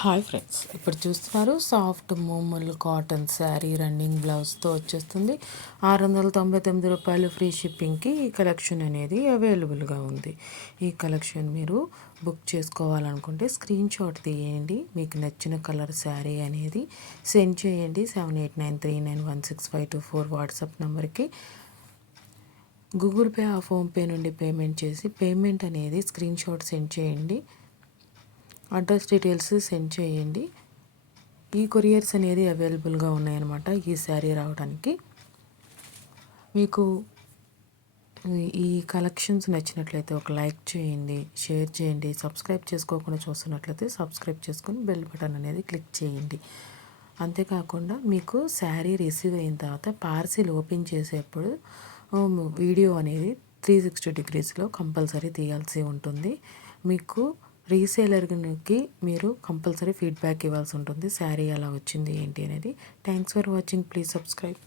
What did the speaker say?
Hi friends, ఇప్పుడు చూస్తున్నారు soft మూమల్ cotton sari running బ్లౌజ్తో వచ్చేస్తుంది. రూ. 699 ఫ్రీ షిప్పింగ్కి ఈ కలెక్షన్ అనేది అవైలబుల్గా ఉంది. ఈ కలెక్షన్ మీరు బుక్ చేసుకోవాలనుకుంటే స్క్రీన్ షాట్ తీయండి. మీకు నచ్చిన కలర్ శారీ అనేది సెండ్ చేయండి 7893916524 వాట్సాప్ నెంబర్కి. గూగుల్ పే ఫోన్పే నుండి పేమెంట్ చేసి పేమెంట్ అనేది స్క్రీన్ షాట్ సెండ్ చేయండి. అడ్రస్ డీటెయిల్స్ సెండ్ చేయండి. ఈ కొరియర్స్ అనేది అవైలబుల్గా ఉన్నాయన్నమాట. ఈ శారీ రావడానికి మీకు ఈ కలెక్షన్స్ నచ్చినట్లయితే ఒక లైక్ చేయండి, షేర్ చేయండి. సబ్స్క్రైబ్ చేసుకోకుండా చూస్తున్నట్లయితే సబ్స్క్రైబ్ చేసుకొని బెల్ బటన్ అనేది క్లిక్ చేయండి. అంతేకాకుండా మీకు శారీ రిసీవ్ అయిన తర్వాత పార్సిల్ ఓపెన్ చేసేప్పుడు వీడియో అనేది 360 డిగ్రీస్లో కంపల్సరీ తీయాల్సి ఉంటుంది. మీకు రీసేలర్కి మీరు కంపల్సరీ ఫీడ్బ్యాక్ ఇవ్వాల్సి ఉంటుంది. శారీ ఎలా వచ్చింది ఏంటి అనేది. Thanks for watching. Please subscribe.